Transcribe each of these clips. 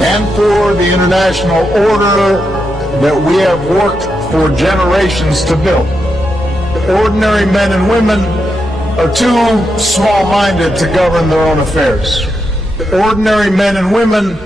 and for the international order that we have worked for generations to build. Ordinary men and women are too small-minded to govern their own affairs. Ordinary men and women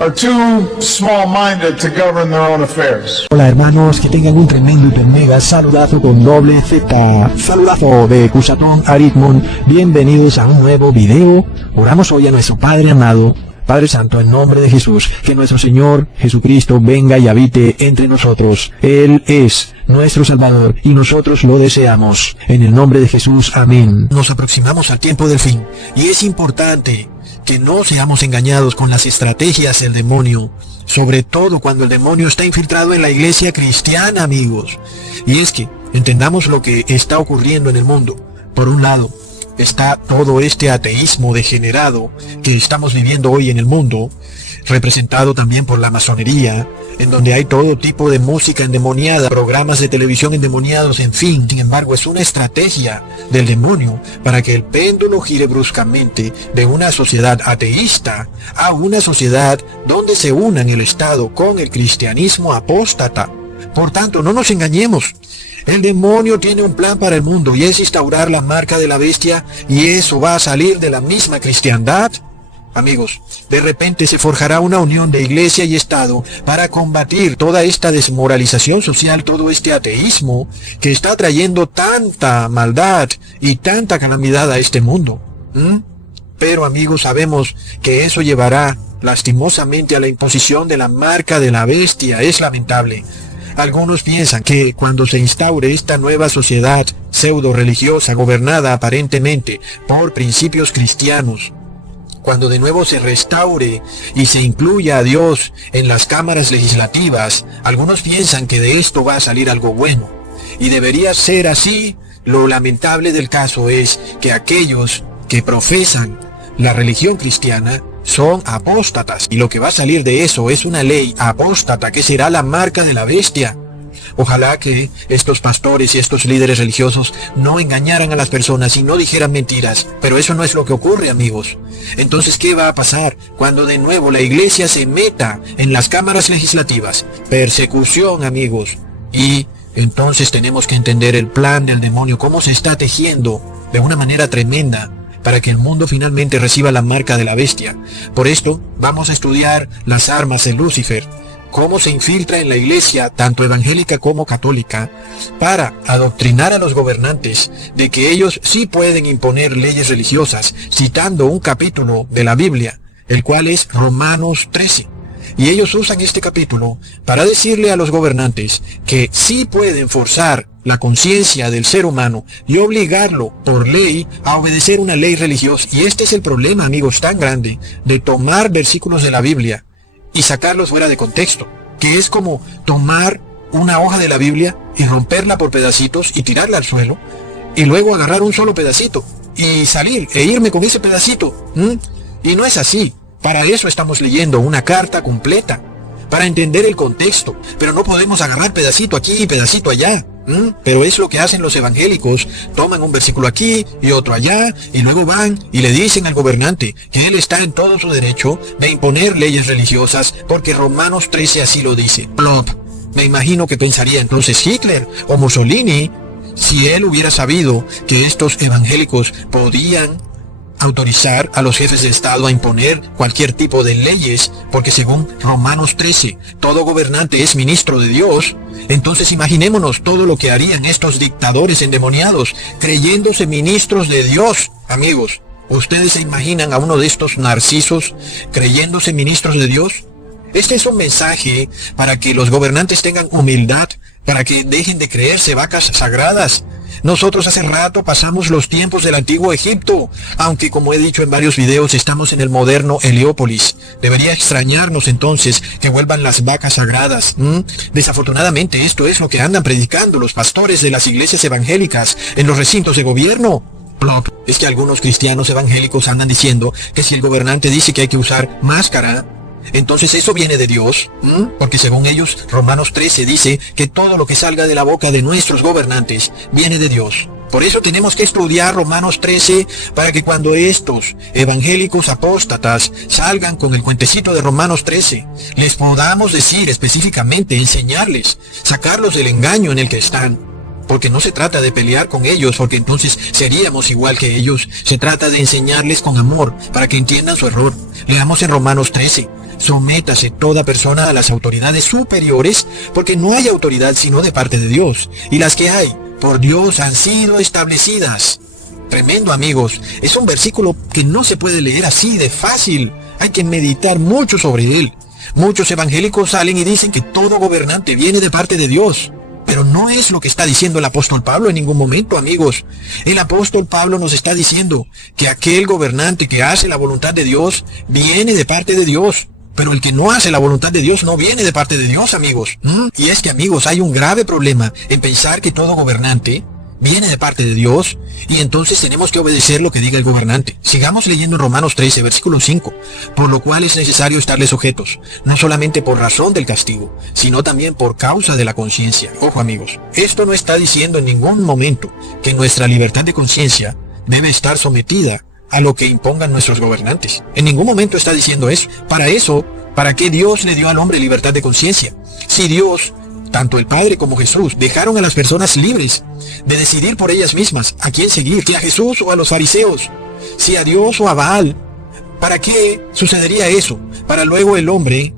are too small-minded to govern their own affairs. Hola hermanos, que tengan un tremendo y mega saludazo con doble Z. Saludazo de Cusatón Aritmon. Bienvenidos a un nuevo video. Oramos hoy a nuestro Padre amado, Padre Santo, en nombre de Jesús, que nuestro Señor Jesucristo venga y habite entre nosotros. Él es nuestro Salvador y nosotros lo deseamos. En el nombre de Jesús, amén. Nos aproximamos al tiempo del fin y es importante que no seamos engañados con las estrategias del demonio, sobre todo cuando el demonio está infiltrado en la iglesia cristiana, amigos. Y es que entendamos lo que está ocurriendo en el mundo. Por un lado, está todo este ateísmo degenerado que estamos viviendo hoy en el mundo, representado también por la masonería, en donde hay todo tipo de música endemoniada, programas de televisión endemoniados, en fin. Sin embargo, es una estrategia del demonio para que el péndulo gire bruscamente de una sociedad ateísta a una sociedad donde se unan el Estado con el cristianismo apóstata. Por tanto, no nos engañemos. El demonio tiene un plan para el mundo y es instaurar la marca de la bestia, y eso va a salir de la misma cristiandad. Amigos, de repente se forjará una unión de iglesia y Estado para combatir toda esta desmoralización social, todo este ateísmo que está trayendo tanta maldad y tanta calamidad a este mundo. Pero amigos, sabemos que eso llevará lastimosamente a la imposición de la marca de la bestia. Es lamentable. Algunos piensan que cuando se instaure esta nueva sociedad pseudo-religiosa gobernada aparentemente por principios cristianos, cuando de nuevo se restaure y se incluya a Dios en las cámaras legislativas, algunos piensan que de esto va a salir algo bueno. Y debería ser así. Lo lamentable del caso es que aquellos que profesan la religión cristiana son apóstatas, y lo que va a salir de eso es una ley apóstata que será la marca de la bestia. Ojalá que estos pastores y estos líderes religiosos no engañaran a las personas y no dijeran mentiras, pero eso no es lo que ocurre, amigos. Entonces, ¿qué va a pasar cuando de nuevo la iglesia se meta en las cámaras legislativas? Persecución, amigos. Y entonces tenemos que entender el plan del demonio, cómo se está tejiendo de una manera tremenda para que el mundo finalmente reciba la marca de la bestia. Por esto, vamos a estudiar las armas de Lucifer, cómo se infiltra en la iglesia, tanto evangélica como católica, para adoctrinar a los gobernantes de que ellos sí pueden imponer leyes religiosas, citando un capítulo de la Biblia, el cual es Romanos 13. Y ellos usan este capítulo para decirle a los gobernantes que sí pueden forzar la conciencia del ser humano y obligarlo por ley a obedecer una ley religiosa. Y este es el problema, amigos, tan grande de tomar versículos de la Biblia y sacarlos fuera de contexto, que es como tomar una hoja de la Biblia y romperla por pedacitos y tirarla al suelo, y luego agarrar un solo pedacito y salir e irme con ese pedacito. Y no es así. Para eso estamos leyendo una carta completa, para entender el contexto, pero no podemos agarrar pedacito aquí y pedacito allá. Pero es lo que hacen los evangélicos. Toman un versículo aquí y otro allá, y luego van y le dicen al gobernante que él está en todo su derecho de imponer leyes religiosas, porque Romanos 13 así lo dice. Plop. Me imagino que pensaría entonces Hitler o Mussolini, si él hubiera sabido que estos evangélicos podían autorizar a los jefes de Estado a imponer cualquier tipo de leyes, porque según Romanos 13, todo gobernante es ministro de Dios. Entonces imaginémonos todo lo que harían estos dictadores endemoniados, creyéndose ministros de Dios. Amigos, ¿ustedes se imaginan a uno de estos narcisos creyéndose ministros de Dios? Este es un mensaje para que los gobernantes tengan humildad, para que dejen de creerse vacas sagradas. Nosotros hace rato pasamos los tiempos del antiguo Egipto, aunque como he dicho en varios videos estamos en el moderno Heliópolis. Debería extrañarnos entonces que vuelvan las vacas sagradas. Desafortunadamente esto es lo que andan predicando los pastores de las iglesias evangélicas en los recintos de gobierno. Plop. Es que algunos cristianos evangélicos andan diciendo que si el gobernante dice que hay que usar máscara, entonces eso viene de Dios, porque según ellos, Romanos 13 dice que todo lo que salga de la boca de nuestros gobernantes viene de Dios. Por eso tenemos que estudiar Romanos 13 para que cuando estos evangélicos apóstatas salgan con el cuentecito de Romanos 13, les podamos decir específicamente, enseñarles, sacarlos del engaño en el que están. Porque no se trata de pelear con ellos, porque entonces seríamos igual que ellos. Se trata de enseñarles con amor para que entiendan su error. Leamos en Romanos 13. Sométase toda persona a las autoridades superiores, porque no hay autoridad sino de parte de Dios, y las que hay por Dios han sido establecidas. Tremendo, amigos. Es un versículo que no se puede leer así de fácil. Hay que meditar mucho sobre él. Muchos evangélicos salen y dicen que todo gobernante viene de parte de Dios. Pero no es lo que está diciendo el apóstol Pablo en ningún momento, amigos. El apóstol Pablo nos está diciendo que aquel gobernante que hace la voluntad de Dios viene de parte de Dios. Pero el que no hace la voluntad de Dios no viene de parte de Dios, amigos. Y es que, amigos, hay un grave problema en pensar que todo gobernante viene de parte de Dios, y entonces tenemos que obedecer lo que diga el gobernante. Sigamos leyendo Romanos 13, versículo 5. Por lo cual es necesario estarles sujetos, no solamente por razón del castigo, sino también por causa de la conciencia. Ojo, amigos, esto no está diciendo en ningún momento que nuestra libertad de conciencia debe estar sometida a lo que impongan nuestros gobernantes. En ningún momento está diciendo eso. ¿Para qué Dios le dio al hombre libertad de conciencia? Si Dios, tanto el Padre como Jesús, dejaron a las personas libres de decidir por ellas mismas a quién seguir, si a Jesús o a los fariseos, si a Dios o a Baal, ¿para qué sucedería eso? Para luego el hombre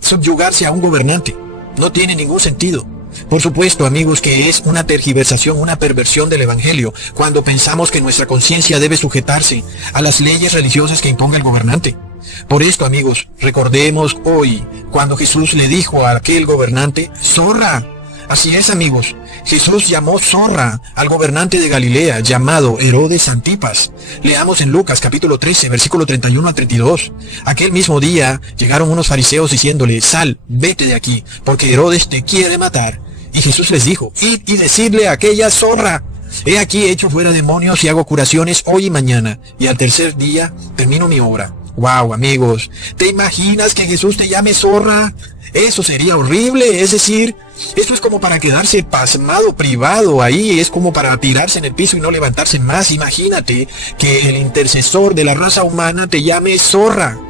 subyugarse a un gobernante. No tiene ningún sentido. Por supuesto, amigos, que es una tergiversación, una perversión del Evangelio, cuando pensamos que nuestra conciencia debe sujetarse a las leyes religiosas que imponga el gobernante. Por esto, amigos, recordemos hoy cuando Jesús le dijo a aquel gobernante, zorra. Así es, amigos, Jesús llamó zorra al gobernante de Galilea, llamado Herodes Antipas. Leamos en Lucas capítulo 13, versículo 31 al 32. Aquel mismo día llegaron unos fariseos diciéndole, sal, vete de aquí, porque Herodes te quiere matar. Y Jesús les dijo, id y decidle a aquella zorra, he aquí echo fuera demonios y hago curaciones hoy y mañana, y al tercer día termino mi obra. Wow, amigos, ¿te imaginas que Jesús te llame zorra? Eso sería horrible, es decir, esto es como para quedarse pasmado, privado ahí, es como para tirarse en el piso y no levantarse más. Imagínate que el intercesor de la raza humana te llame zorra,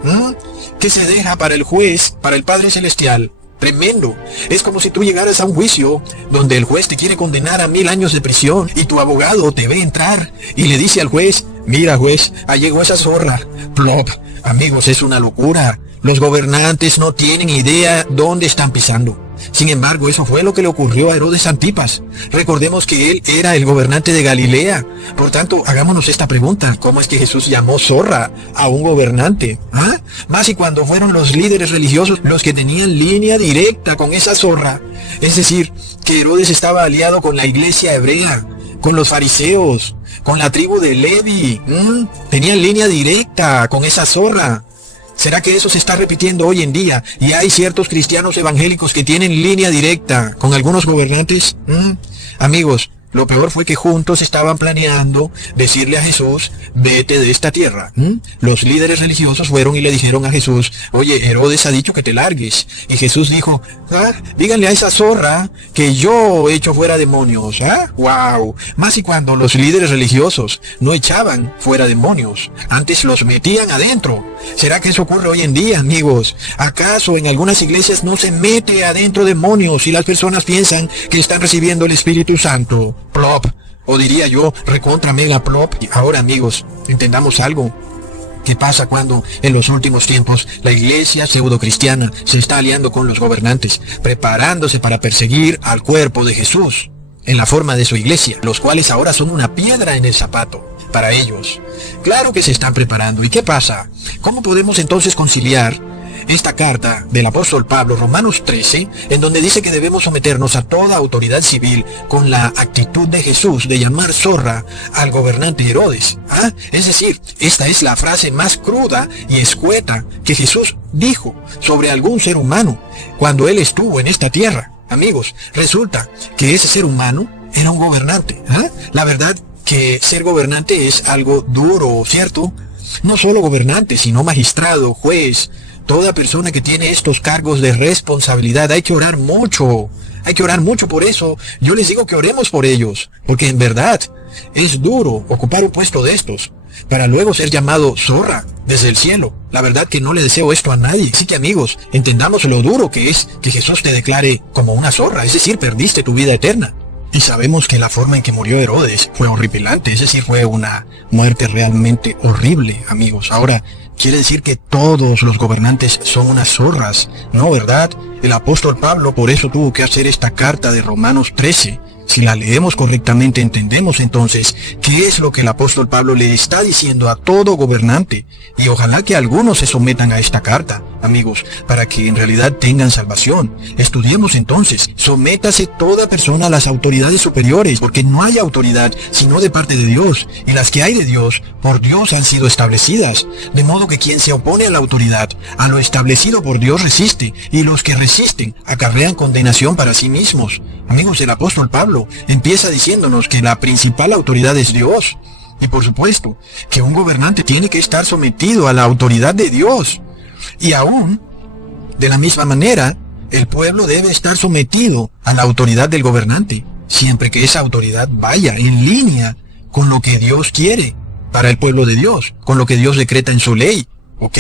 que se deja para el juez, para el Padre Celestial. Tremendo. Es como si tú llegaras a un juicio donde el juez te quiere condenar a 1000 años de prisión y tu abogado te ve entrar y le dice al juez, mira juez, ahí llegó esa zorra. Plop. Amigos, es una locura. Los gobernantes no tienen idea dónde están pisando. Sin embargo, eso fue lo que le ocurrió a Herodes Antipas. Recordemos que él era el gobernante de Galilea. Por tanto, hagámonos esta pregunta. ¿Cómo es que Jesús llamó zorra a un gobernante? Más y cuando fueron los líderes religiosos los que tenían línea directa con esa zorra. Es decir, que Herodes estaba aliado con la iglesia hebrea, con los fariseos, con la tribu de Levi. Tenían línea directa con esa zorra. ¿Será que eso se está repitiendo hoy en día? Y hay ciertos cristianos evangélicos que tienen línea directa con algunos gobernantes. Amigos, lo peor fue que juntos estaban planeando decirle a Jesús, vete de esta tierra. Los líderes religiosos fueron y le dijeron a Jesús, oye, Herodes ha dicho que te largues. Y Jesús dijo, díganle a esa zorra que yo echo fuera demonios. ¡Wow! Más y cuando los líderes religiosos no echaban fuera demonios, antes los metían adentro. ¿Será que eso ocurre hoy en día, amigos? ¿Acaso en algunas iglesias no se mete adentro demonios y las personas piensan que están recibiendo el Espíritu Santo? Plop, o diría yo, recontra mega plop. Y ahora, amigos, entendamos algo. ¿Qué pasa cuando en los últimos tiempos la iglesia pseudocristiana se está aliando con los gobernantes, preparándose para perseguir al cuerpo de Jesús en la forma de su iglesia, los cuales ahora son una piedra en el zapato para ellos? Claro que se están preparando. ¿Y qué pasa? ¿Cómo podemos entonces conciliar esta carta del apóstol Pablo, Romanos 13, en donde dice que debemos someternos a toda autoridad civil con la actitud de Jesús de llamar zorra al gobernante Herodes? Es decir, esta es la frase más cruda y escueta que Jesús dijo sobre algún ser humano cuando él estuvo en esta tierra. Amigos, resulta que ese ser humano era un gobernante. La verdad que ser gobernante es algo duro, ¿cierto? No solo gobernante, sino magistrado, juez. Toda persona que tiene estos cargos de responsabilidad, hay que orar mucho. Hay que orar mucho por eso. Yo les digo que oremos por ellos, porque en verdad Es duro ocupar un puesto de estos, para luego ser llamado zorra desde el cielo. La verdad que no le deseo esto a nadie. Así que amigos, entendamos lo duro que es que Jesús te declare como una zorra, es decir, perdiste tu vida eterna. Y sabemos que la forma en que murió Herodes fue horripilante, es decir, fue una muerte realmente horrible, amigos. Ahora, ¿quiere decir que todos los gobernantes son unas zorras? No, ¿verdad? El apóstol Pablo por eso tuvo que hacer esta carta de Romanos 13. Si la leemos correctamente, entendemos entonces qué es lo que el apóstol Pablo le está diciendo a todo gobernante. Y ojalá que algunos se sometan a esta carta, amigos, para que en realidad tengan salvación. Estudiemos entonces, sométase toda persona a las autoridades superiores, porque no hay autoridad sino de parte de Dios, y las que hay de Dios, por Dios han sido establecidas. De modo que quien se opone a la autoridad, a lo establecido por Dios resiste, y los que resisten acarrean condenación para sí mismos. Amigos, el apóstol Pablo empieza diciéndonos que la principal autoridad es Dios. Y por supuesto, que un gobernante tiene que estar sometido a la autoridad de Dios. Y aún, de la misma manera, el pueblo debe estar sometido a la autoridad del gobernante, siempre que esa autoridad vaya en línea con lo que Dios quiere para el pueblo de Dios, con lo que Dios decreta en su ley, ¿ok?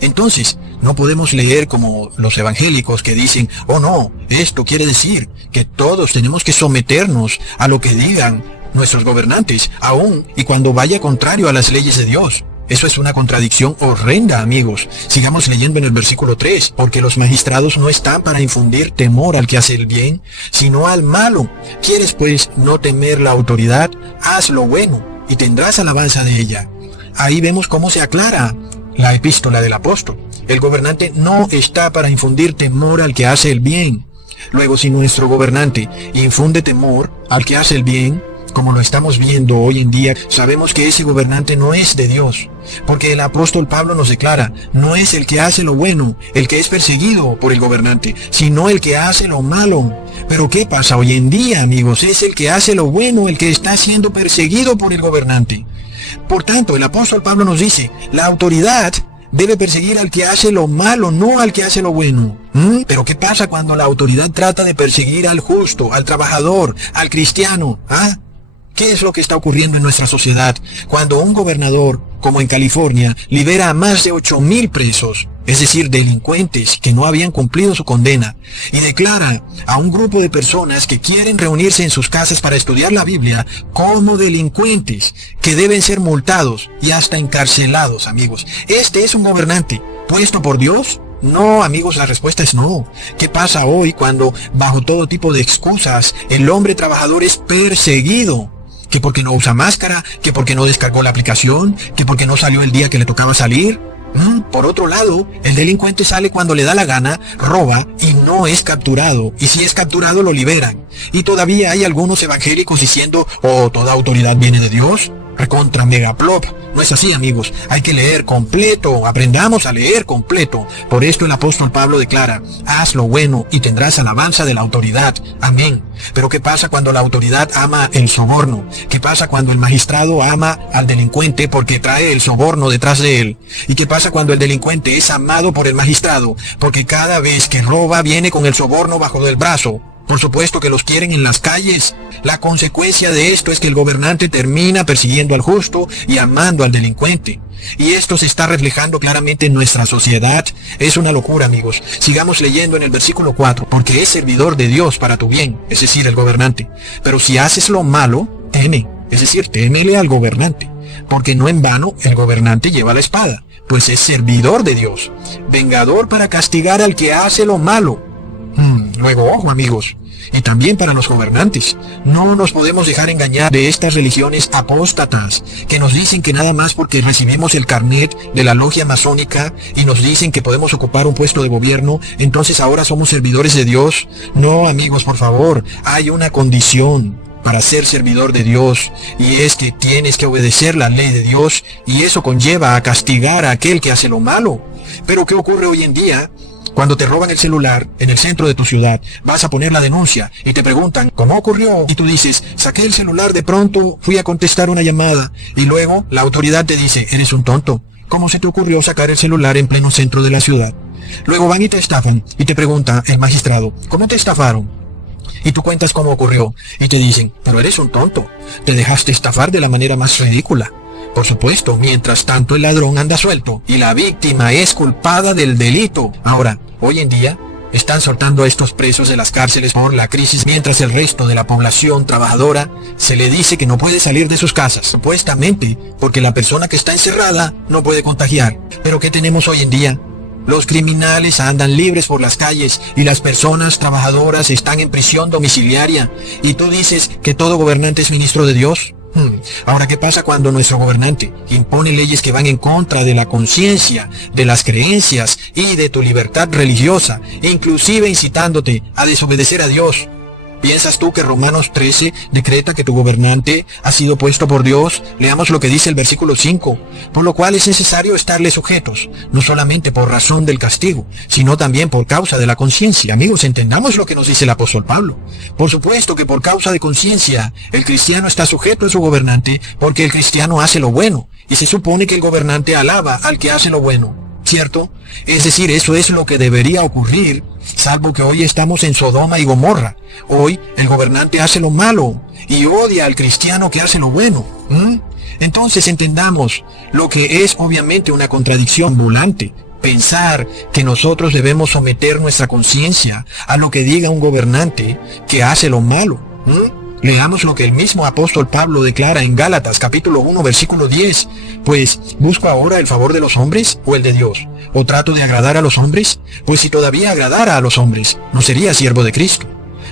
Entonces, no podemos leer como los evangélicos que dicen, oh no, esto quiere decir que todos tenemos que someternos a lo que digan nuestros gobernantes, aun y cuando vaya contrario a las leyes de Dios. Eso es una contradicción horrenda, amigos. Sigamos leyendo en el versículo 3, porque los magistrados no están para infundir temor al que hace el bien, sino al malo. ¿Quieres pues no temer la autoridad? Haz lo bueno y tendrás alabanza de ella. Ahí vemos cómo se aclara la epístola del apóstol. El gobernante no está para infundir temor al que hace el bien. Luego, si nuestro gobernante infunde temor al que hace el bien, como lo estamos viendo hoy en día, sabemos que ese gobernante no es de Dios. Porque el apóstol Pablo nos declara, no es el que hace lo bueno, el que es perseguido por el gobernante, sino el que hace lo malo. Pero ¿qué pasa hoy en día, amigos? Es el que hace lo bueno, el que está siendo perseguido por el gobernante. Por tanto, el apóstol Pablo nos dice, la autoridad debe perseguir al que hace lo malo, no al que hace lo bueno. Pero ¿qué pasa cuando la autoridad trata de perseguir al justo, al trabajador, al cristiano? ¿Qué es lo que está ocurriendo en nuestra sociedad cuando un gobernador, como en California, libera a más de 8,000 presos, es decir, delincuentes que no habían cumplido su condena, y declara a un grupo de personas que quieren reunirse en sus casas para estudiar la Biblia como delincuentes, que deben ser multados y hasta encarcelados, amigos? ¿Este es un gobernante puesto por Dios? No, amigos, la respuesta es no. ¿Qué pasa hoy cuando, bajo todo tipo de excusas, el hombre trabajador es perseguido? Que porque no usa máscara, que porque no descargó la aplicación, que porque no salió el día que le tocaba salir. Por otro lado, el delincuente sale cuando le da la gana, roba y no es capturado. Y si es capturado, lo liberan. Y todavía hay algunos evangélicos diciendo, oh, toda autoridad viene de Dios. Recontra megaplop. No es así, amigos. Hay que leer completo. Aprendamos a leer completo. Por esto el apóstol Pablo declara, haz lo bueno y tendrás alabanza de la autoridad. Amén. Pero ¿qué pasa cuando la autoridad ama el soborno? ¿Qué pasa cuando el magistrado ama al delincuente porque trae el soborno detrás de él? ¿Y qué pasa cuando el delincuente es amado por el magistrado porque cada vez que roba viene con el soborno bajo del brazo? Por supuesto que los quieren en las calles. La consecuencia de esto es que el gobernante termina persiguiendo al justo y amando al delincuente. Y esto se está reflejando claramente en nuestra sociedad. Es una locura, amigos. Sigamos leyendo en el versículo 4. Porque es servidor de Dios para tu bien, es decir, el gobernante. Pero si haces lo malo, teme, es decir, témele al gobernante. Porque no en vano el gobernante lleva la espada, pues es servidor de Dios, vengador para castigar al que hace lo malo. Luego, ojo, amigos, y también para los gobernantes, no nos podemos dejar engañar de estas religiones apóstatas que nos dicen que nada más porque recibimos el carnet de la logia masónica y nos dicen que podemos ocupar un puesto de gobierno, entonces ahora somos servidores de Dios. No, amigos, por favor, hay una condición para ser servidor de Dios, y es que tienes que obedecer la ley de Dios, y eso conlleva a castigar a aquel que hace lo malo. Pero ¿qué ocurre hoy en día? Cuando te roban el celular en el centro de tu ciudad, vas a poner la denuncia y te preguntan, ¿cómo ocurrió? Y tú dices, saqué el celular de pronto, fui a contestar una llamada. Y luego la autoridad te dice, eres un tonto. ¿Cómo se te ocurrió sacar el celular en pleno centro de la ciudad? Luego van y te estafan y te pregunta el magistrado, ¿cómo te estafaron? y tú cuentas cómo ocurrió, y te dicen, pero eres un tonto, te dejaste estafar de la manera más ridícula. Por supuesto, mientras tanto el ladrón anda suelto, y la víctima es culpada del delito. Ahora, hoy en día, están soltando a estos presos de las cárceles por la crisis, mientras el resto de la población trabajadora se le dice que no puede salir de sus casas, supuestamente porque la persona que está encerrada no puede contagiar. Pero ¿qué tenemos hoy en día? Los criminales andan libres por las calles y las personas trabajadoras están en prisión domiciliaria. ¿Y tú dices que todo gobernante es ministro de Dios? Ahora, ¿qué pasa cuando nuestro gobernante impone leyes que van en contra de la conciencia, de las creencias y de tu libertad religiosa, inclusive incitándote a desobedecer a Dios? ¿Piensas tú que Romanos 13 decreta que tu gobernante ha sido puesto por Dios? Leamos lo que dice el versículo 5. Por lo cual es necesario estarle sujetos, no solamente por razón del castigo, sino también por causa de la conciencia. Amigos, entendamos lo que nos dice el apóstol Pablo. Por supuesto que por causa de conciencia, el cristiano está sujeto a su gobernante porque el cristiano hace lo bueno, y se supone que el gobernante alaba al que hace lo bueno. ¿Cierto? Es decir, eso es lo que debería ocurrir, salvo que hoy estamos en Sodoma y Gomorra. Hoy el gobernante hace lo malo y odia al cristiano que hace lo bueno. Entonces entendamos lo que es obviamente una contradicción ambulante. Pensar que nosotros debemos someter nuestra conciencia a lo que diga un gobernante que hace lo malo. Leamos lo que el mismo apóstol Pablo declara en Gálatas capítulo 1 versículo 10. Pues, ¿busco ahora el favor de los hombres o el de Dios? ¿O trato de agradar a los hombres? Pues si todavía agradara a los hombres, no sería siervo de Cristo.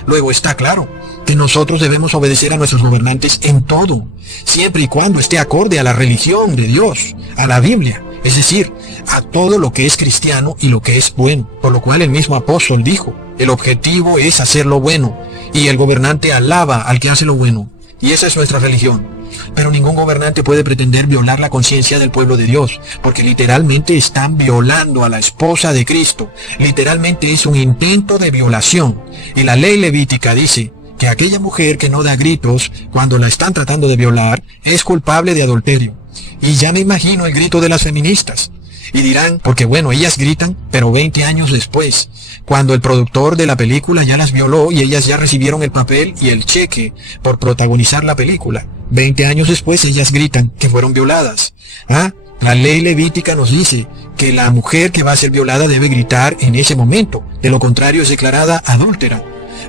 Luego está claro que nosotros debemos obedecer a nuestros gobernantes en todo, siempre y cuando esté acorde a la religión de Dios, a la Biblia, es decir, a todo lo que es cristiano y lo que es bueno. Por lo cual el mismo apóstol dijo, el objetivo es hacer lo bueno, y el gobernante alaba al que hace lo bueno. Y esa es nuestra religión. Pero ningún gobernante puede pretender violar la conciencia del pueblo de Dios, porque literalmente están violando a la esposa de Cristo. Literalmente es un intento de violación. Y la ley levítica dice que aquella mujer que no da gritos cuando la están tratando de violar es culpable de adulterio. Y ya me imagino el grito de las feministas. Y dirán, porque bueno, ellas gritan, pero 20 años después, cuando el productor de la película ya las violó y ellas ya recibieron el papel y el cheque por protagonizar la película. 20 años después ellas gritan que fueron violadas. La ley levítica nos dice que la mujer que va a ser violada debe gritar en ese momento, de lo contrario es declarada adúltera.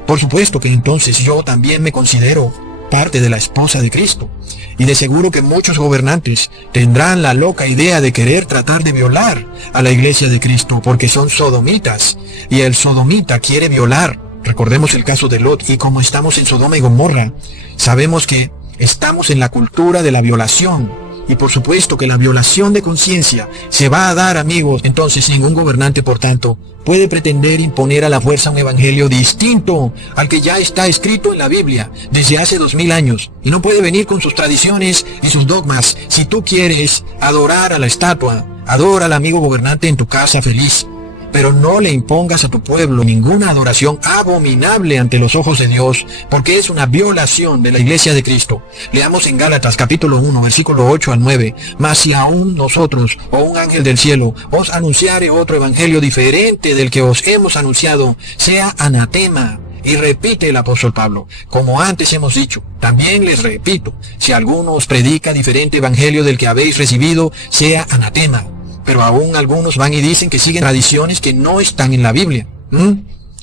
Por supuesto que entonces yo también me considero parte de la esposa de Cristo. Y de seguro que muchos gobernantes tendrán la loca idea de querer tratar de violar a la iglesia de Cristo porque son sodomitas. Y el sodomita quiere violar. Recordemos el caso de Lot, y como estamos en Sodoma y Gomorra, sabemos que estamos en la cultura de la violación. Y por supuesto que la violación de conciencia se va a dar, amigos. Entonces ningún gobernante, por tanto, puede pretender imponer a la fuerza un evangelio distinto al que ya está escrito en la Biblia desde hace 2000 años. Y no puede venir con sus tradiciones y sus dogmas. Si tú quieres adorar a la estatua, adora al amigo gobernante en tu casa feliz. Pero no le impongas a tu pueblo ninguna adoración abominable ante los ojos de Dios, porque es una violación de la iglesia de Cristo. Leamos en Gálatas capítulo 1, versículo 8 al 9. Mas si aún nosotros, o un ángel del cielo, os anunciare otro evangelio diferente del que os hemos anunciado, sea anatema. Y repite el apóstol Pablo, como antes hemos dicho, también les repito, si alguno os predica diferente evangelio del que habéis recibido, sea anatema. Pero aún algunos van y dicen que siguen tradiciones que no están en la Biblia.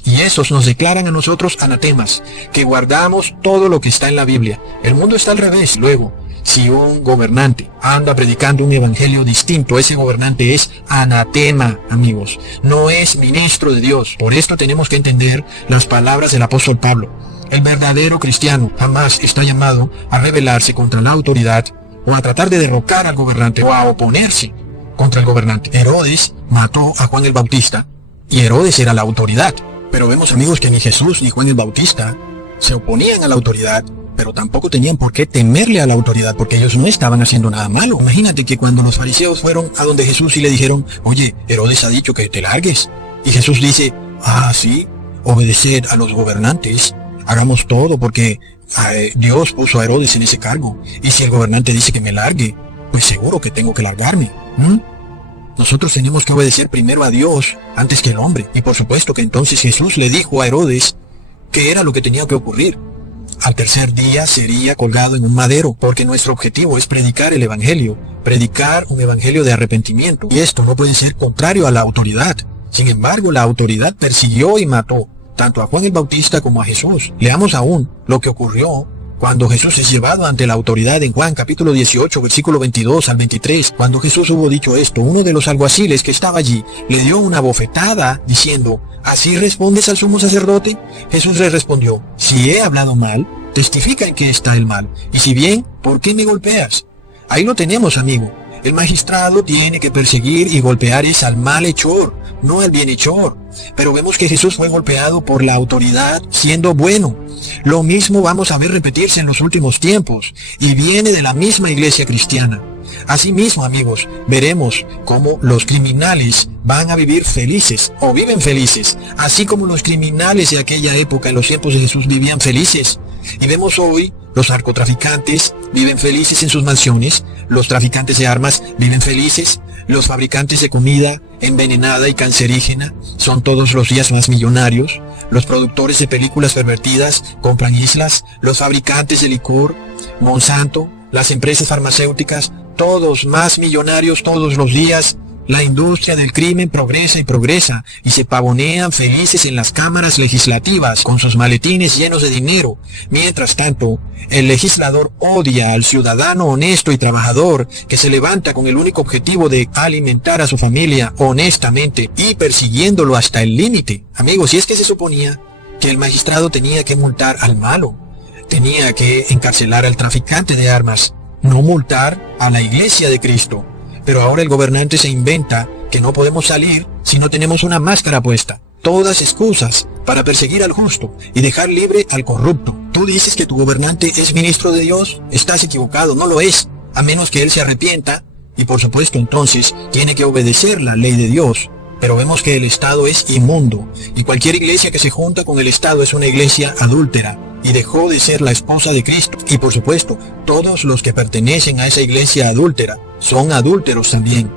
Y esos nos declaran a nosotros anatemas, que guardamos todo lo que está en la Biblia. El mundo está al revés. Luego, si un gobernante anda predicando un evangelio distinto, ese gobernante es anatema, amigos. No es ministro de Dios. Por esto tenemos que entender las palabras del apóstol Pablo. El verdadero cristiano jamás está llamado a rebelarse contra la autoridad, o a tratar de derrocar al gobernante, o a oponerse contra el gobernante. Herodes mató a Juan el Bautista, y Herodes era la autoridad. Pero vemos, amigos, que ni Jesús ni Juan el Bautista se oponían a la autoridad, pero tampoco tenían por qué temerle a la autoridad, porque ellos no estaban haciendo nada malo. Imagínate que cuando los fariseos fueron a donde Jesús y le dijeron, oye, Herodes ha dicho que te largues, y Jesús dice, sí, obedeced a los gobernantes, hagamos todo porque Dios puso a Herodes en ese cargo, y si el gobernante dice que me largue, pues seguro que tengo que largarme. Nosotros tenemos que obedecer primero a Dios antes que al hombre. Y por supuesto que entonces Jesús le dijo a Herodes qué era lo que tenía que ocurrir. Al tercer día sería colgado en un madero, porque nuestro objetivo es predicar el evangelio, predicar un evangelio de arrepentimiento. Y esto no puede ser contrario a la autoridad. Sin embargo, la autoridad persiguió y mató tanto a Juan el Bautista como a Jesús. Leamos aún lo que ocurrió cuando Jesús es llevado ante la autoridad en Juan capítulo 18, versículo 22 al 23. Cuando Jesús hubo dicho esto, uno de los alguaciles que estaba allí le dio una bofetada diciendo: ¿así respondes al sumo sacerdote? Jesús le respondió: si he hablado mal, testifica en qué está el mal, y si bien, ¿por qué me golpeas? Ahí lo tenemos, amigo. El magistrado tiene que perseguir y golpear es al malhechor, no al bienhechor. Pero vemos que Jesús fue golpeado por la autoridad siendo bueno. Lo mismo vamos a ver repetirse en los últimos tiempos, y viene de la misma iglesia cristiana. Asimismo, amigos, veremos cómo los criminales van a vivir felices, o viven felices, así como los criminales de aquella época en los tiempos de Jesús vivían felices. Y vemos hoy, los narcotraficantes viven felices en sus mansiones, los traficantes de armas viven felices, los fabricantes de comida envenenada y cancerígena son todos los días más millonarios, los productores de películas pervertidas compran islas, los fabricantes de licor, Monsanto, las empresas farmacéuticas, todos más millonarios todos los días. La industria del crimen progresa y progresa, y se pavonean felices en las cámaras legislativas con sus maletines llenos de dinero. Mientras tanto, el legislador odia al ciudadano honesto y trabajador que se levanta con el único objetivo de alimentar a su familia honestamente y persiguiéndolo hasta el límite. Amigos, si es que se suponía que el magistrado tenía que multar al malo, tenía que encarcelar al traficante de armas, no multar a la iglesia de Cristo. Pero ahora el gobernante se inventa que no podemos salir si no tenemos una máscara puesta. Todas excusas para perseguir al justo y dejar libre al corrupto. Tú dices que tu gobernante es ministro de Dios. Estás equivocado, no lo es, a menos que él se arrepienta. Y por supuesto entonces tiene que obedecer la ley de Dios. Pero vemos que el Estado es inmundo, y cualquier iglesia que se junta con el Estado es una iglesia adúltera, y dejó de ser la esposa de Cristo. Y por supuesto, todos los que pertenecen a esa iglesia adúltera son adúlteros también.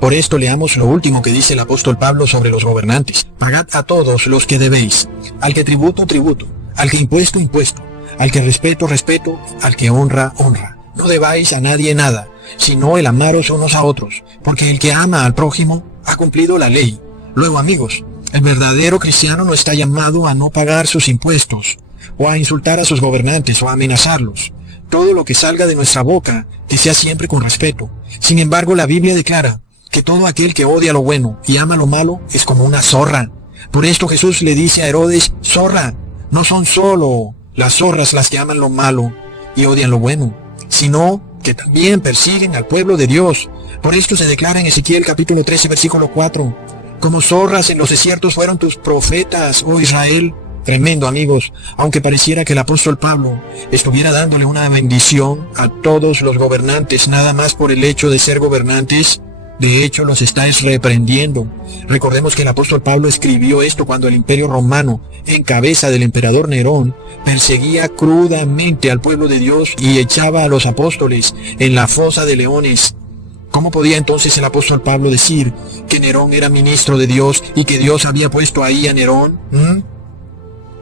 Por esto leamos lo último que dice el apóstol Pablo sobre los gobernantes. Pagad a todos los que debéis, al que tributo, tributo, al que impuesto, impuesto, al que respeto, respeto, al que honra, honra. No debáis a nadie nada, sino el amaros unos a otros, porque el que ama al prójimo ha cumplido la ley. Luego, amigos, el verdadero cristiano no está llamado a no pagar sus impuestos, o a insultar a sus gobernantes, o a amenazarlos. Todo lo que salga de nuestra boca, que sea siempre con respeto. Sin embargo, la Biblia declara que todo aquel que odia lo bueno y ama lo malo es como una zorra. Por esto Jesús le dice a Herodes: zorra. No son solo las zorras las que aman lo malo y odian lo bueno, sino que también persiguen al pueblo de Dios. Por esto se declara en Ezequiel capítulo 13, versículo 4, como zorras en los desiertos fueron tus profetas, oh Israel. Tremendo, amigos, aunque pareciera que el apóstol Pablo estuviera dándole una bendición a todos los gobernantes, nada más por el hecho de ser gobernantes, de hecho los está reprendiendo. Recordemos que el apóstol Pablo escribió esto cuando el imperio romano, en cabeza del emperador Nerón, perseguía crudamente al pueblo de Dios y echaba a los apóstoles en la fosa de leones. ¿Cómo podía entonces el apóstol Pablo decir que Nerón era ministro de Dios y que Dios había puesto ahí a Nerón?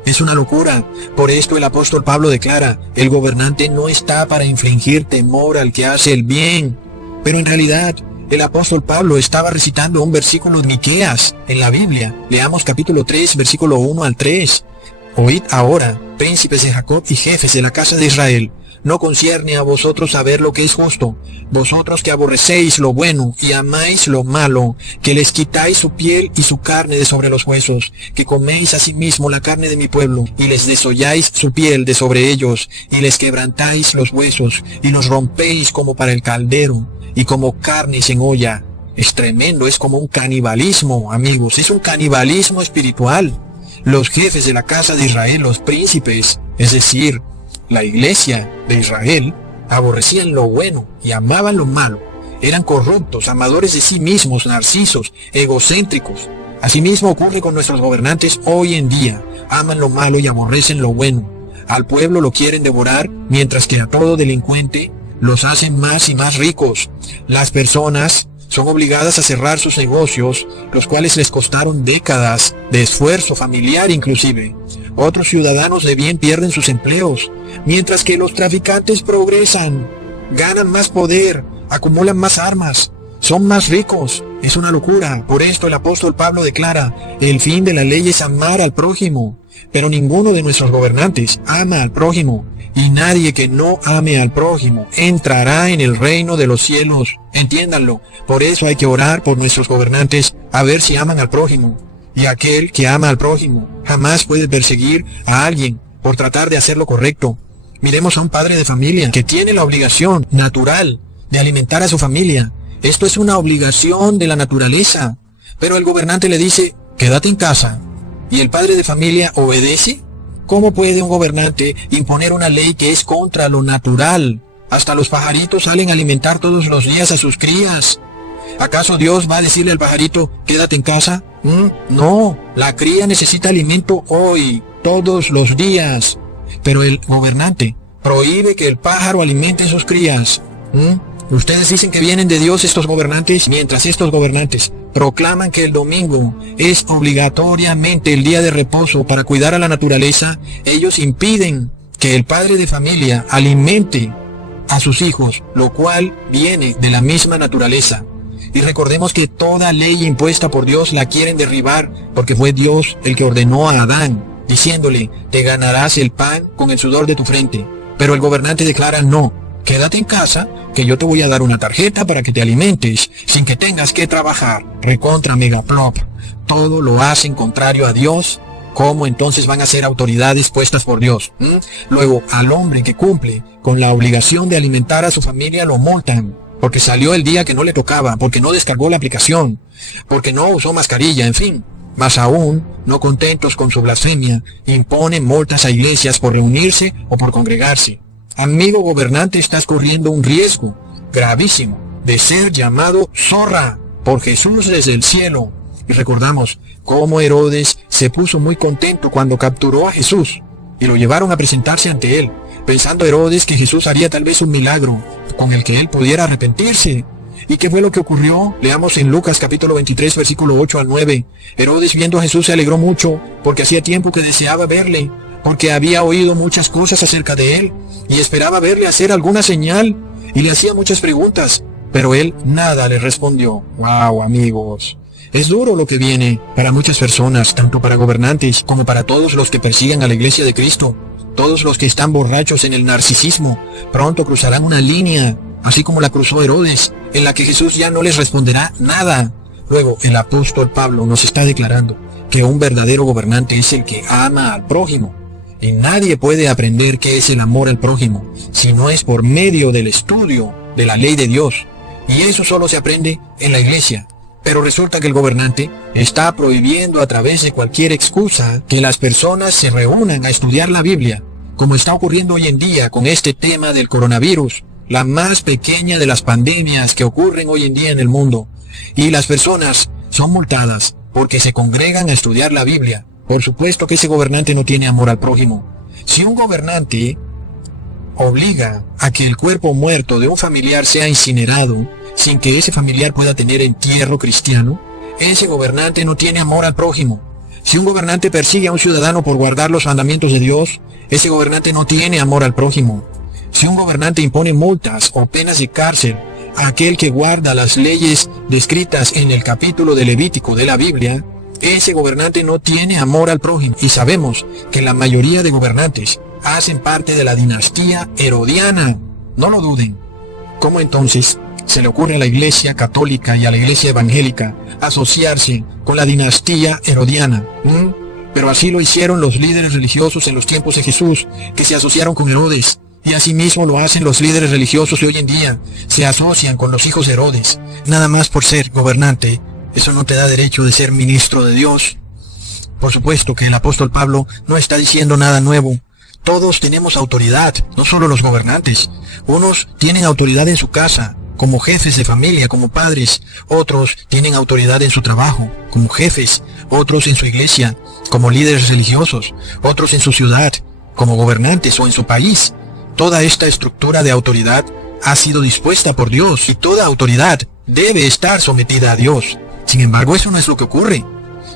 Es una locura. Por esto el apóstol Pablo declara: el gobernante no está para infligir temor al que hace el bien. Pero en realidad, el apóstol Pablo estaba recitando un versículo de Miqueas en la Biblia. Leamos capítulo 3, versículo 1 al 3. Oíd ahora, príncipes de Jacob y jefes de la casa de Israel. No concierne a vosotros saber lo que es justo, vosotros que aborrecéis lo bueno y amáis lo malo, que les quitáis su piel y su carne de sobre los huesos, que coméis asimismo la carne de mi pueblo, y les desolláis su piel de sobre ellos, y les quebrantáis los huesos, y los rompéis como para el caldero, y como carnes en olla. Es tremendo, es como un canibalismo, amigos, es un canibalismo espiritual. Los jefes de la casa de Israel, los príncipes, es decir, la iglesia de Israel, aborrecían lo bueno y amaban lo malo. Eran corruptos, amadores de sí mismos, narcisos, egocéntricos. Asimismo ocurre con nuestros gobernantes hoy en día. Aman lo malo y aborrecen lo bueno. Al pueblo lo quieren devorar, mientras que a todo delincuente los hacen más y más ricos. Las personas son obligadas a cerrar sus negocios, los cuales les costaron décadas de esfuerzo familiar inclusive. Otros ciudadanos de bien pierden sus empleos, mientras que los traficantes progresan, ganan más poder, acumulan más armas, son más ricos. Es una locura. Por esto el apóstol Pablo declara, el fin de la ley es amar al prójimo. Pero ninguno de nuestros gobernantes ama al prójimo, y nadie que no ame al prójimo entrará en el reino de los cielos. Entiéndanlo. Por eso hay que orar por nuestros gobernantes, a ver si aman al prójimo. Y aquel que ama al prójimo jamás puede perseguir a alguien por tratar de hacer lo correcto. Miremos a un padre de familia que tiene la obligación natural de alimentar a su familia. Esto es una obligación de la naturaleza. Pero el gobernante le dice, quédate en casa. ¿Y el padre de familia obedece? ¿Cómo puede un gobernante imponer una ley que es contra lo natural? Hasta los pajaritos salen a alimentar todos los días a sus crías. ¿Acaso Dios va a decirle al pajarito, quédate en casa? No, la cría necesita alimento hoy, todos los días. Pero el gobernante prohíbe que el pájaro alimente a sus crías. Ustedes dicen que vienen de Dios estos gobernantes, mientras estos gobernantes proclaman que el domingo es obligatoriamente el día de reposo para cuidar a la naturaleza. Ellos impiden que el padre de familia alimente a sus hijos, lo cual viene de la misma naturaleza. Y recordemos que toda ley impuesta por Dios la quieren derribar, porque fue Dios el que ordenó a Adán, diciéndole, te ganarás el pan con el sudor de tu frente. Pero el gobernante declara, no, quédate en casa, que yo te voy a dar una tarjeta para que te alimentes, sin que tengas que trabajar. Recontra megaplop. Todo lo hacen contrario a Dios. ¿Cómo entonces van a ser autoridades puestas por Dios? Luego, al hombre que cumple con la obligación de alimentar a su familia lo multan, porque salió el día que no le tocaba, porque no descargó la aplicación, porque no usó mascarilla, en fin. Más aún, no contentos con su blasfemia, imponen multas a iglesias por reunirse o por congregarse. Amigo gobernante, estás corriendo un riesgo gravísimo de ser llamado zorra por Jesús desde el cielo. Y recordamos cómo Herodes se puso muy contento cuando capturó a Jesús y lo llevaron a presentarse ante él, pensando Herodes que Jesús haría tal vez un milagro con el que él pudiera arrepentirse. ¿Y qué fue lo que ocurrió? Leamos en Lucas capítulo 23, versículo 8 al 9. Herodes, viendo a Jesús, se alegró mucho, porque hacía tiempo que deseaba verle, porque había oído muchas cosas acerca de él, y esperaba verle hacer alguna señal, y le hacía muchas preguntas, pero él nada le respondió. ¡Wow, amigos! Es duro lo que viene para muchas personas, tanto para gobernantes como para todos los que persigan a la iglesia de Cristo. Todos los que están borrachos en el narcisismo pronto cruzarán una línea, así como la cruzó Herodes, en la que Jesús ya no les responderá nada. Luego, el apóstol Pablo nos está declarando que un verdadero gobernante es el que ama al prójimo. Y nadie puede aprender qué es el amor al prójimo si no es por medio del estudio de la ley de Dios. Y eso solo se aprende en la iglesia. Pero resulta que el gobernante está prohibiendo a través de cualquier excusa que las personas se reúnan a estudiar la Biblia, como está ocurriendo hoy en día con este tema del coronavirus, la más pequeña de las pandemias que ocurren hoy en día en el mundo. Y las personas son multadas porque se congregan a estudiar la Biblia. Por supuesto que ese gobernante no tiene amor al prójimo. Si un gobernante obliga a que el cuerpo muerto de un familiar sea incinerado sin que ese familiar pueda tener entierro cristiano, ese gobernante no tiene amor al prójimo. Si un gobernante persigue a un ciudadano por guardar los mandamientos de Dios, ese gobernante no tiene amor al prójimo. Si un gobernante impone multas o penas de cárcel a aquel que guarda las leyes descritas en el capítulo de Levítico de la Biblia, ese gobernante no tiene amor al prójimo. Y sabemos que la mayoría de gobernantes hacen parte de la dinastía herodiana. No lo duden. ¿Cómo entonces se le ocurre a la iglesia católica y a la iglesia evangélica asociarse con la dinastía herodiana? Pero así lo hicieron los líderes religiosos en los tiempos de Jesús, que se asociaron con Herodes. Y asimismo lo hacen los líderes religiosos de hoy en día. Se asocian con los hijos de Herodes. Nada más por ser gobernante, eso no te da derecho de ser ministro de Dios. Por supuesto que el apóstol Pablo no está diciendo nada nuevo. Todos tenemos autoridad, no solo los gobernantes. Unos tienen autoridad en su casa, como jefes de familia, como padres. Otros tienen autoridad en su trabajo, como jefes. Otros en su iglesia, como líderes religiosos. Otros en su ciudad, como gobernantes o en su país. Toda esta estructura de autoridad ha sido dispuesta por Dios y toda autoridad debe estar sometida a Dios. Sin embargo, eso no es lo que ocurre.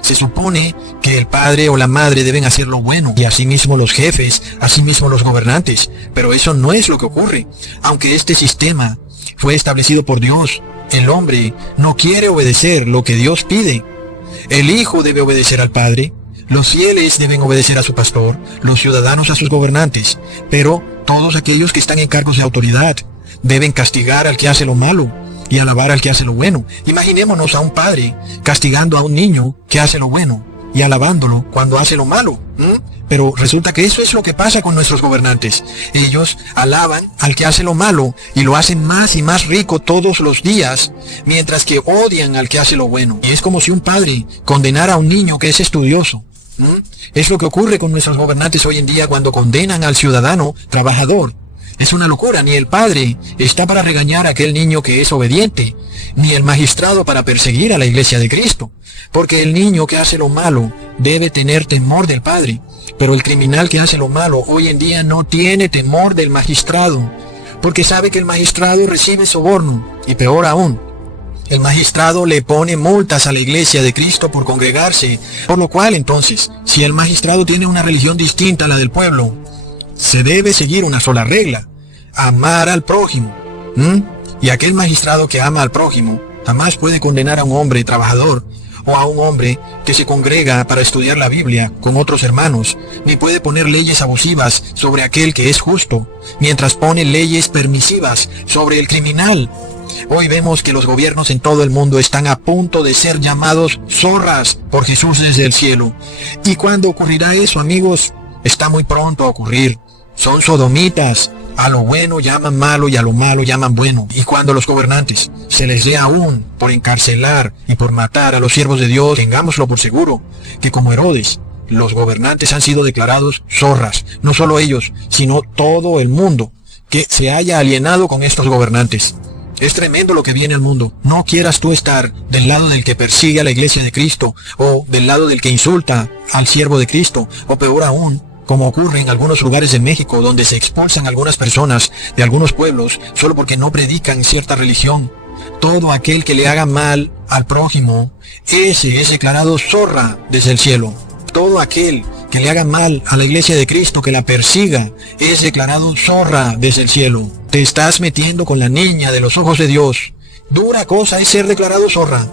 Se supone que el padre o la madre deben hacer lo bueno, y asimismo los jefes, asimismo los gobernantes, pero eso no es lo que ocurre. Aunque este sistema fue establecido por Dios, el hombre no quiere obedecer lo que Dios pide. El hijo debe obedecer al padre, los fieles deben obedecer a su pastor, los ciudadanos a sus gobernantes, pero todos aquellos que están en cargos de autoridad deben castigar al que hace lo malo y alabar al que hace lo bueno. Imaginémonos a un padre castigando a un niño que hace lo bueno y alabándolo cuando hace lo malo. Pero resulta que eso es lo que pasa con nuestros gobernantes. Ellos alaban al que hace lo malo y lo hacen más y más rico todos los días, mientras que odian al que hace lo bueno. Y es como si un padre condenara a un niño que es estudioso. Es lo que ocurre con nuestros gobernantes hoy en día cuando condenan al ciudadano trabajador. Es una locura. Ni el padre está para regañar a aquel niño que es obediente, ni el magistrado para perseguir a la iglesia de Cristo, porque el niño que hace lo malo debe tener temor del padre, pero el criminal que hace lo malo hoy en día no tiene temor del magistrado, porque sabe que el magistrado recibe soborno, y peor aún, el magistrado le pone multas a la iglesia de Cristo por congregarse, por lo cual entonces, si el magistrado tiene una religión distinta a la del pueblo, se debe seguir una sola regla: amar al prójimo. Y aquel magistrado que ama al prójimo jamás puede condenar a un hombre trabajador o a un hombre que se congrega para estudiar la Biblia con otros hermanos, ni puede poner leyes abusivas sobre aquel que es justo, mientras pone leyes permisivas sobre el criminal. Hoy vemos que los gobiernos en todo el mundo están a punto de ser llamados zorras por Jesús desde el cielo. ¿Y cuándo ocurrirá eso, amigos? Está muy pronto a ocurrir. Son sodomitas. A lo bueno llaman malo y a lo malo llaman bueno. Y cuando los gobernantes se les dé aún por encarcelar y por matar a los siervos de Dios, tengámoslo por seguro, que como Herodes, los gobernantes han sido declarados zorras. No solo ellos, sino todo el mundo que se haya alienado con estos gobernantes. Es tremendo lo que viene al mundo. No quieras tú estar del lado del que persigue a la iglesia de Cristo, o del lado del que insulta al siervo de Cristo, o peor aún, como ocurre en algunos lugares de México, donde se expulsan algunas personas de algunos pueblos solo porque no predican cierta religión. Todo aquel que le haga mal al prójimo, ese es declarado zorra desde el cielo. Todo aquel que le haga mal a la iglesia de Cristo, que la persiga, es declarado zorra desde el cielo. Te estás metiendo con la niña de los ojos de Dios. Dura cosa es ser declarado zorra.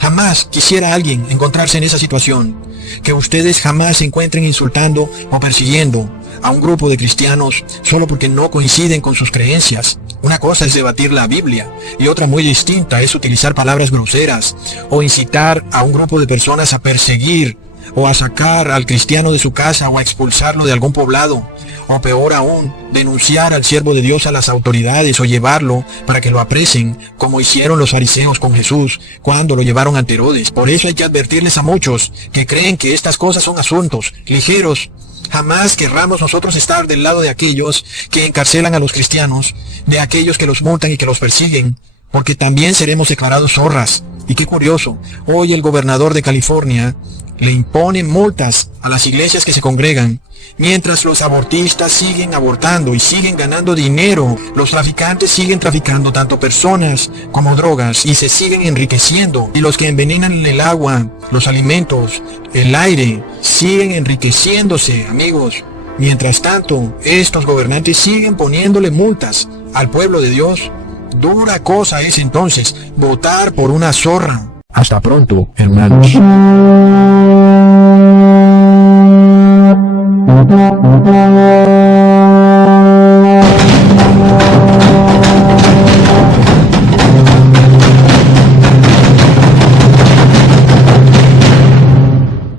Jamás quisiera alguien encontrarse en esa situación. Que ustedes jamás se encuentren insultando o persiguiendo a un grupo de cristianos solo porque no coinciden con sus creencias. Una cosa es debatir la Biblia y otra muy distinta es utilizar palabras groseras o incitar a un grupo de personas a perseguir o a sacar al cristiano de su casa o a expulsarlo de algún poblado, o peor aún, denunciar al siervo de Dios a las autoridades o llevarlo para que lo apresen, como hicieron los fariseos con Jesús cuando lo llevaron ante Herodes. Por eso hay que advertirles a muchos que creen que estas cosas son asuntos ligeros. Jamás querramos nosotros estar del lado de aquellos que encarcelan a los cristianos, de aquellos que los multan y que los persiguen, porque también seremos declarados zorras. Y qué curioso, hoy el gobernador de California le impone multas a las iglesias que se congregan, mientras los abortistas siguen abortando y siguen ganando dinero. Los traficantes siguen traficando tanto personas como drogas y se siguen enriqueciendo. Y los que envenenan el agua, los alimentos, el aire, siguen enriqueciéndose, amigos. Mientras tanto, estos gobernantes siguen poniéndole multas al pueblo de Dios. Dura cosa es entonces votar por una zorra. Hasta pronto, hermanos. Thank you.